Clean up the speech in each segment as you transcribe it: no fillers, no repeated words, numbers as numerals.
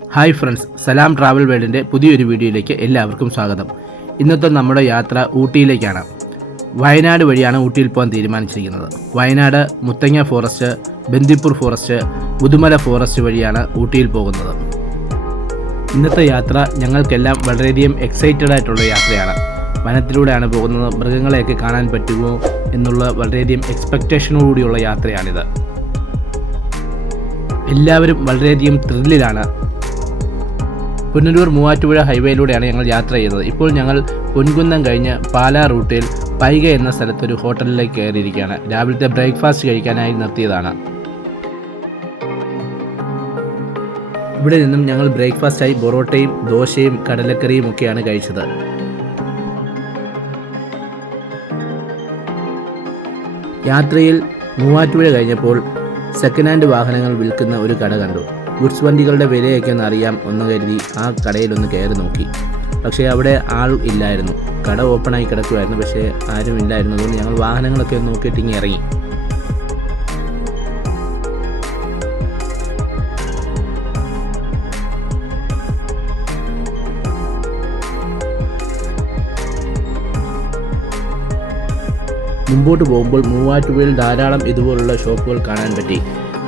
Hi friends, സലാം travel വേൾഡിൻ്റെ പുതിയൊരു വീഡിയോയിലേക്ക് എല്ലാവർക്കും സ്വാഗതം. ഇന്നത്തെ നമ്മുടെ യാത്ര ഊട്ടിയിലേക്കാണ്. വയനാട് വഴിയാണ് ഊട്ടിയിൽ പോകാൻ തീരുമാനിച്ചിരിക്കുന്നത്. Wayanad Muthanga forest, Bandipur forest, Mudumalai forest വഴിയാണ് ഊട്ടിയിൽ പോകുന്നത്. ഇന്നത്തെ യാത്ര ഞങ്ങൾക്കെല്ലാം വളരെയധികം എക്സൈറ്റഡ് ആയിട്ടുള്ള യാത്രയാണ്. വനത്തിലൂടെയാണ് പോകുന്നത്. മൃഗങ്ങളെയൊക്കെ കാണാൻ പറ്റുമോ എന്നുള്ള വളരെയധികം എക്സ്പെക്റ്റേഷനോടുകൂടിയുള്ള യാത്രയാണിത്. എല്ലാവരും വളരെയധികം ത്രില്ലിലാണ്. പുനലൂർ മൂവാറ്റുപുഴ ഹൈവേയിലൂടെയാണ് ഞങ്ങൾ യാത്ര ചെയ്യുന്നത്. ഇപ്പോൾ ഞങ്ങൾ പൊൻകുന്നം കഴിഞ്ഞ് പാലാ റൂട്ടിൽ പൈക എന്ന സ്ഥലത്തൊരു ഹോട്ടലിലേക്ക് കയറിയിരിക്കുകയാണ്. രാവിലത്തെ ബ്രേക്ക്ഫാസ്റ്റ് കഴിക്കാനായി നിർത്തിയതാണ്. ഇവിടെ നിന്നും ഞങ്ങൾ ബ്രേക്ക്ഫാസ്റ്റായി പൊറോട്ടയും ദോശയും കടലക്കറിയും ഒക്കെയാണ് കഴിച്ചത്. യാത്രയിൽ മൂവാറ്റുപുഴ കഴിഞ്ഞപ്പോൾ സെക്കൻഡ് ഹാൻഡ് വാഹനങ്ങൾ വിൽക്കുന്ന ഒരു കട കണ്ടു. ഗുഡ്സ് വണ്ടികളുടെ വിലയൊക്കെ ഒന്ന് അറിയാം ഒന്ന് കരുതി ആ കടയിലൊന്ന് കയറി നോക്കി. പക്ഷേ അവിടെ ആൾ ഇല്ലായിരുന്നു. കട ഓപ്പണായി കിടക്കുമായിരുന്നു, പക്ഷേ ആരും ഇല്ലായിരുന്നു. അതുകൊണ്ട് ഞങ്ങൾ വാഹനങ്ങളൊക്കെ ഒന്ന് നോക്കിയിട്ട് ഇങ്ങനെ ഇറങ്ങി. മുമ്പോട്ട് പോകുമ്പോൾ മൂവാറ്റുപുഴയിൽ ധാരാളം ഇതുപോലുള്ള ഷോപ്പുകൾ കാണാൻ പറ്റി.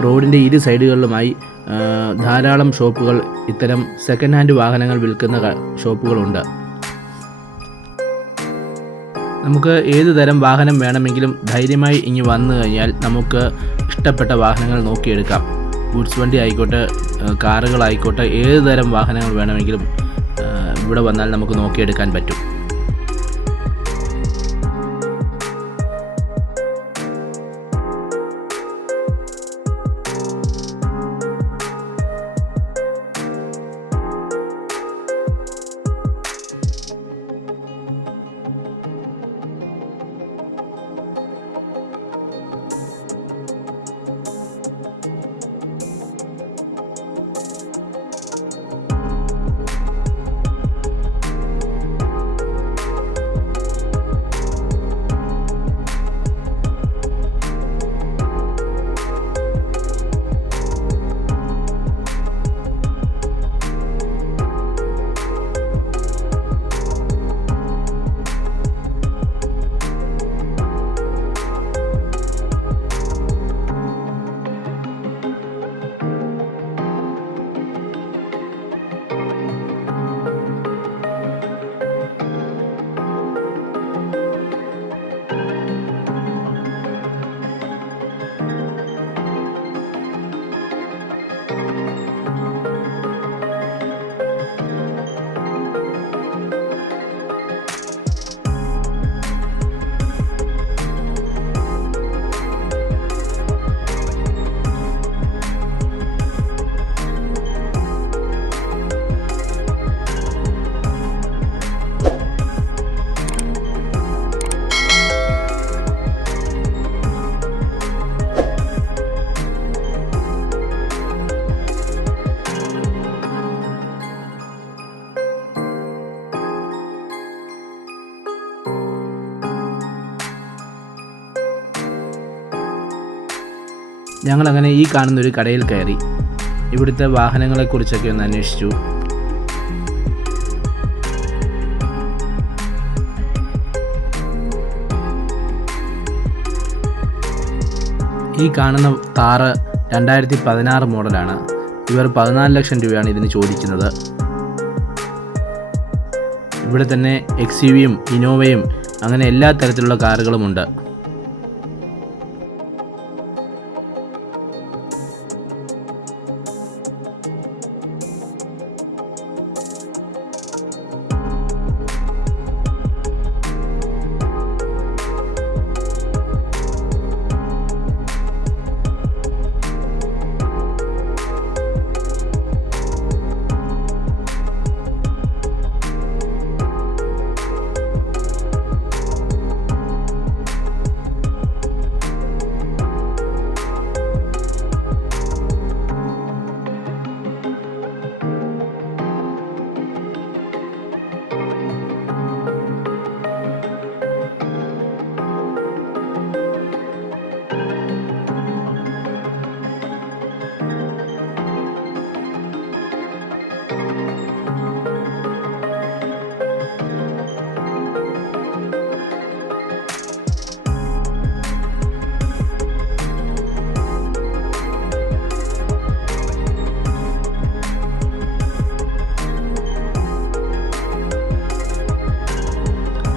റോഡിൻ്റെ ഇരു സൈഡുകളിലുമായി ധാരാളം ഷോപ്പുകൾ, ഇത്തരം സെക്കൻഡ് ഹാൻഡ് വാഹനങ്ങൾ വിൽക്കുന്ന ഷോപ്പുകളുണ്ട്. നമുക്ക് ഏത് തരം വാഹനം വേണമെങ്കിലും ധൈര്യമായി ഇങ്ങ് വന്നു കഴിഞ്ഞാൽ നമുക്ക് ഇഷ്ടപ്പെട്ട വാഹനങ്ങൾ നോക്കിയെടുക്കാം. ഗുഡ്സ് വണ്ടി ആയിക്കോട്ടെ, കാറുകളായിക്കോട്ടെ, ഏത് തരം വാഹനങ്ങൾ വേണമെങ്കിലും ഇവിടെ വന്നാൽ നമുക്ക് നോക്കിയെടുക്കാൻ പറ്റും. ഞങ്ങളങ്ങനെ ഈ കാണുന്നൊരു കടയിൽ കയറി. ഇവിടുത്തെ വാഹനങ്ങളെക്കുറിച്ചൊക്കെ ഒന്ന് അന്വേഷിച്ചു. ഈ കാണുന്ന താറ് 2016 മോഡലാണ്. ഇവർ 14 ലക്ഷം രൂപയാണ് ഇതിന് ചോദിക്കുന്നത്. ഇവിടെ തന്നെ XUVയും ഇന്നോവയും അങ്ങനെ എല്ലാ തരത്തിലുള്ള കാറുകളുമുണ്ട്.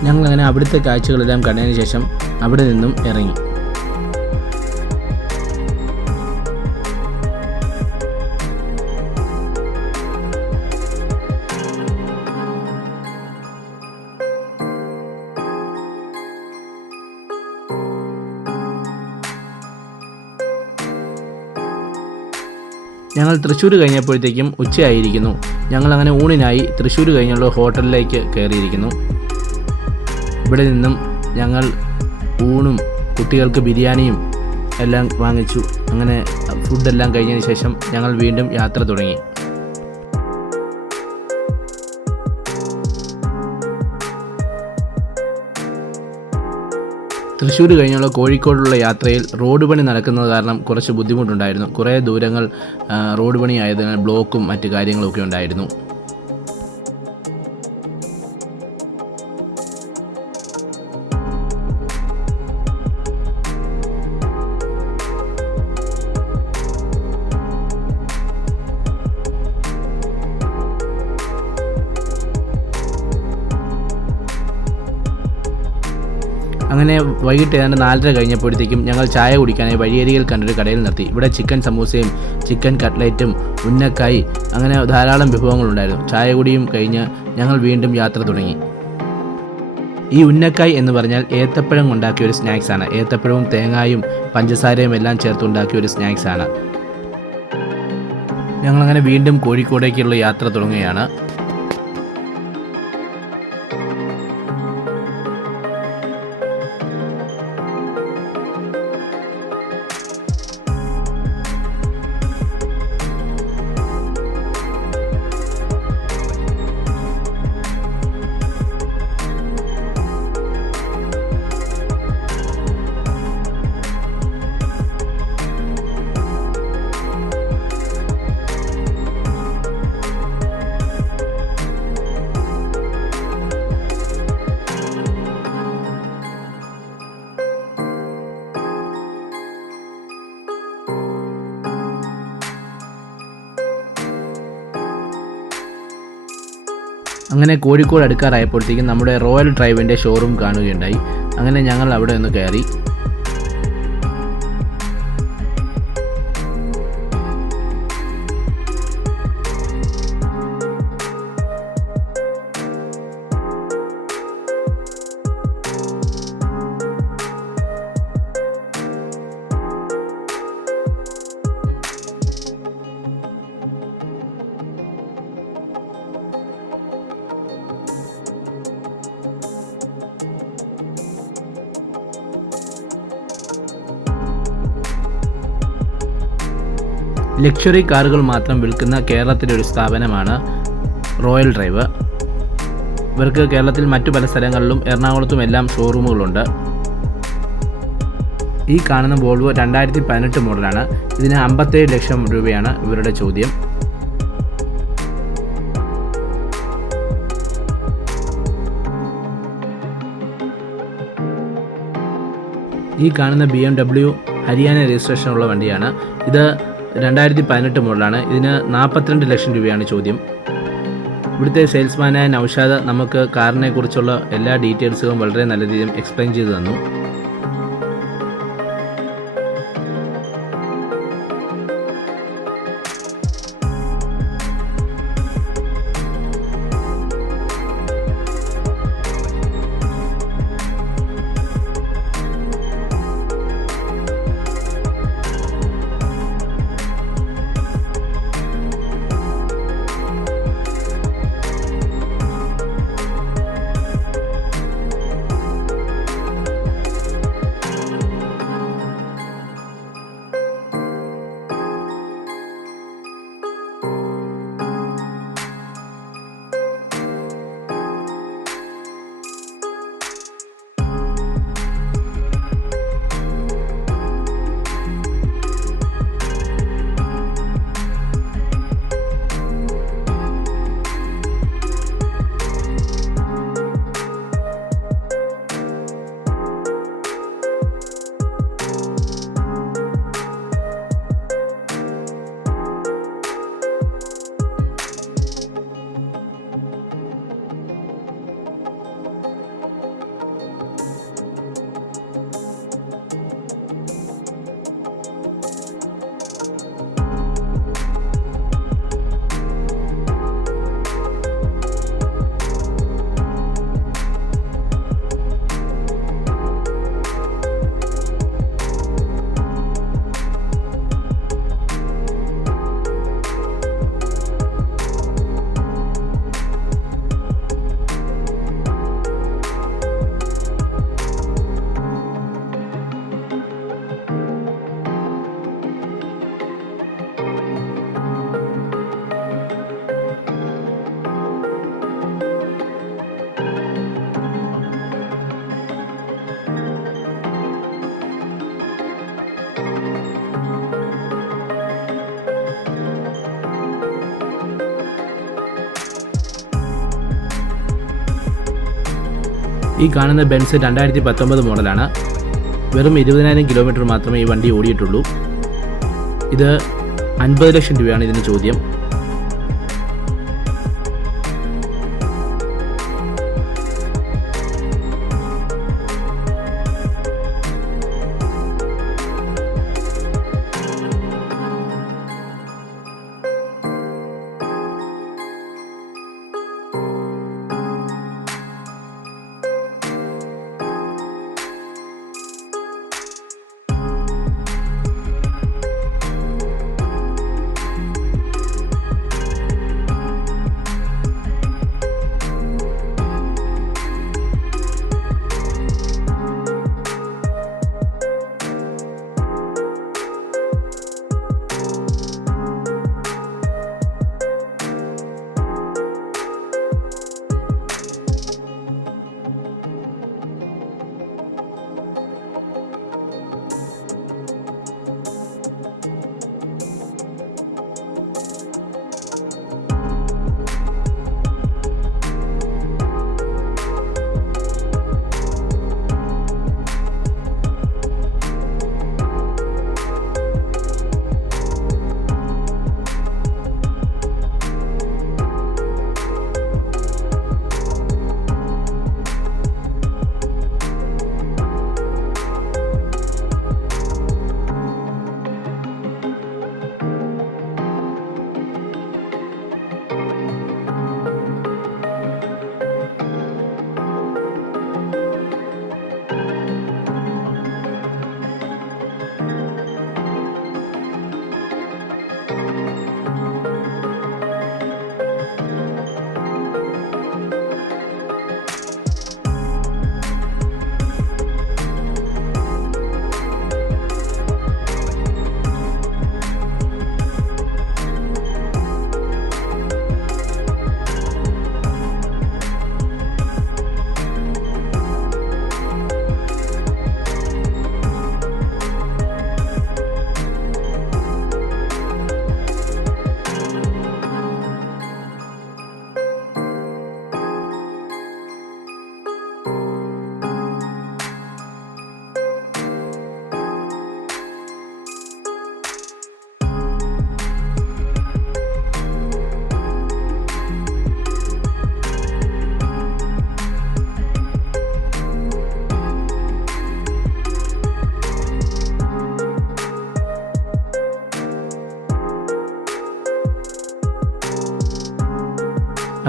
ഞങ്ങളങ്ങനെ അവിടുത്തെ കാഴ്ചകളെല്ലാം കണ്ടതിന് ശേഷം അവിടെ നിന്നും ഇറങ്ങി. ഞങ്ങൾ തൃശ്ശൂർ കഴിഞ്ഞപ്പോഴത്തേക്കും ഉച്ചയായിരിക്കുന്നു. ഞങ്ങളങ്ങനെ ഊണിനായി തൃശ്ശൂർ കഴിഞ്ഞുള്ള ഹോട്ടലിലേക്ക് കയറിയിരിക്കുന്നു. ഇവിടെ നിന്നും ഞങ്ങൾ ഊണും കുട്ടികൾക്ക് ബിരിയാണിയും എല്ലാം വാങ്ങിച്ചു. അങ്ങനെ ഫുഡെല്ലാം കഴിഞ്ഞതിന് ശേഷം ഞങ്ങൾ വീണ്ടും യാത്ര തുടങ്ങി. തൃശ്ശൂർ കഴിഞ്ഞുള്ള കോഴിക്കോടുള്ള യാത്രയിൽ റോഡ് പണി നടക്കുന്നത് കാരണം കുറച്ച് ബുദ്ധിമുട്ടുണ്ടായിരുന്നു. കുറേ ദൂരങ്ങൾ റോഡ് പണി ആയതിനാൽ ബ്ലോക്കും മറ്റു കാര്യങ്ങളൊക്കെ ഉണ്ടായിരുന്നു. അങ്ങനെ വൈകിട്ട് ഏതാണ്ട് 4:30 കഴിഞ്ഞപ്പോഴത്തേക്കും ഞങ്ങൾ ചായ കുടിക്കാനായി വഴിയരികിൽ കണ്ടൊരു കടയിൽ നിർത്തി. ഇവിടെ ചിക്കൻ സമൂസയും ചിക്കൻ കട്ട്ലറ്റും ഉന്നക്കായി അങ്ങനെ ധാരാളം വിഭവങ്ങളുണ്ടായിരുന്നു. ചായ കുടിയും കഴിഞ്ഞ് ഞങ്ങൾ വീണ്ടും യാത്ര തുടങ്ങി. ഈ ഉന്നക്കായ് എന്ന് പറഞ്ഞാൽ ഏത്തപ്പഴം ഉണ്ടാക്കിയ ഒരു സ്നാക്സാണ്. ഏത്തപ്പഴവും തേങ്ങായും പഞ്ചസാരയും എല്ലാം ചേർത്തുണ്ടാക്കിയ ഒരു സ്നാക്സാണ്. ഞങ്ങളങ്ങനെ വീണ്ടും കോഴിക്കോടേക്കുള്ള യാത്ര തുടങ്ങുകയാണ്. അങ്ങനെ കോഴിക്കോട് അടുക്കാറായപ്പോഴത്തേക്കും നമ്മുടെ റോയൽ ഡ്രൈവിൻ്റെ ഷോറൂം കാണുകയുണ്ടായി. അങ്ങനെ ഞങ്ങൾ അവിടെ ഒന്ന് കയറി. ലക്ഷറി കാറുകൾ മാത്രം വിൽക്കുന്ന കേരളത്തിലെ ഒരു സ്ഥാപനമാണ് റോയൽ ഡ്രൈവ്. ഇവർക്ക് കേരളത്തിൽ മറ്റു പല സ്ഥലങ്ങളിലും എറണാകുളത്തും എല്ലാം ഷോറൂമുകളുണ്ട്. ഈ കാണുന്ന വോൾവോ 2018 മോഡലാണ്. ഇതിന് 57 ലക്ഷം രൂപയാണ് ഇവരുടെ ചോദ്യം. ഈ കാണുന്ന BMW ഹരിയാന രജിസ്ട്രേഷനുള്ള വണ്ടിയാണ്. ഇത് 2018 മോഡലാണ്. ഇതിന് 42 ലക്ഷം രൂപയാണ് ചോദ്യം. ഇവിടുത്തെ സെയിൽസ്മാനായ നൗഷാദ് നമുക്ക് കാറിനെ കുറിച്ചുള്ള എല്ലാ ഡീറ്റെയിൽസുകളും വളരെ നല്ല രീതിയിൽ എക്സ്പ്ലെയിൻ ചെയ്തു തന്നു. ഈ കാണുന്ന ബെൻസ് 2019 മോഡലാണ്. വെറും 20,000 കിലോമീറ്റർ മാത്രമേ ഈ വണ്ടി ഓടിയിട്ടുള്ളൂ. ഇത് 50 ലക്ഷം രൂപയാണ് ഇതിന് ചോദ്യം.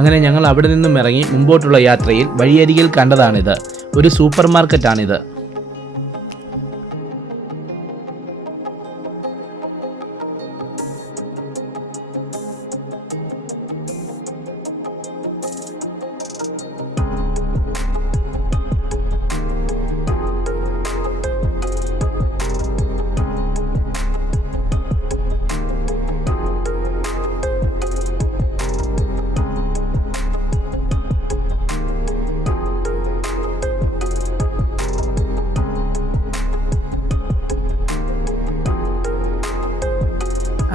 അങ്ങനെ ഞങ്ങൾ അവിടെ നിന്നും ഇറങ്ങി മുമ്പോട്ടുള്ള യാത്രയിൽ വഴിയരികിൽ കണ്ടതാണിത്. ഒരു സൂപ്പർ മാർക്കറ്റാണിത്.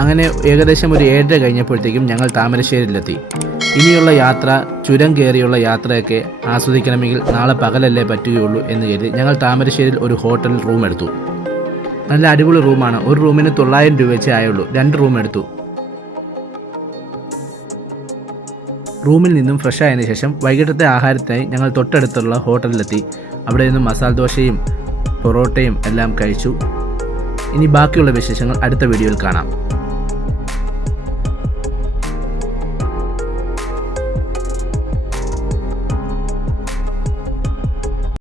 അങ്ങനെ ഏകദേശം ഒരു 7:30 കഴിഞ്ഞപ്പോഴത്തേക്കും ഞങ്ങൾ താമരശ്ശേരിയിലെത്തി. ഇനിയുള്ള യാത്ര, ചുരം കയറിയുള്ള യാത്രയൊക്കെ ആസ്വദിക്കണമെങ്കിൽ നാളെ പകലല്ലേ പറ്റുകയുള്ളൂ എന്ന് കരുതി ഞങ്ങൾ താമരശ്ശേരിയിൽ ഒരു ഹോട്ടൽ റൂം എടുത്തു. നല്ല അടിപൊളി റൂമാണ്. ഒരു റൂമിന് 900 രൂപ വെച്ചേ ആയുള്ളൂ. 2 റൂം എടുത്തു. റൂമിൽ നിന്നും ഫ്രഷ് ആയതിനു ശേഷം വൈകിട്ടത്തെ ആഹാരത്തിനായി ഞങ്ങൾ തൊട്ടടുത്തുള്ള ഹോട്ടലിലെത്തി. അവിടെ നിന്നും മസാല ദോശയും പൊറോട്ടയും എല്ലാം കഴിച്ചു. ഇനി ബാക്കിയുള്ള വിശേഷങ്ങൾ അടുത്ത വീഡിയോയിൽ കാണാം.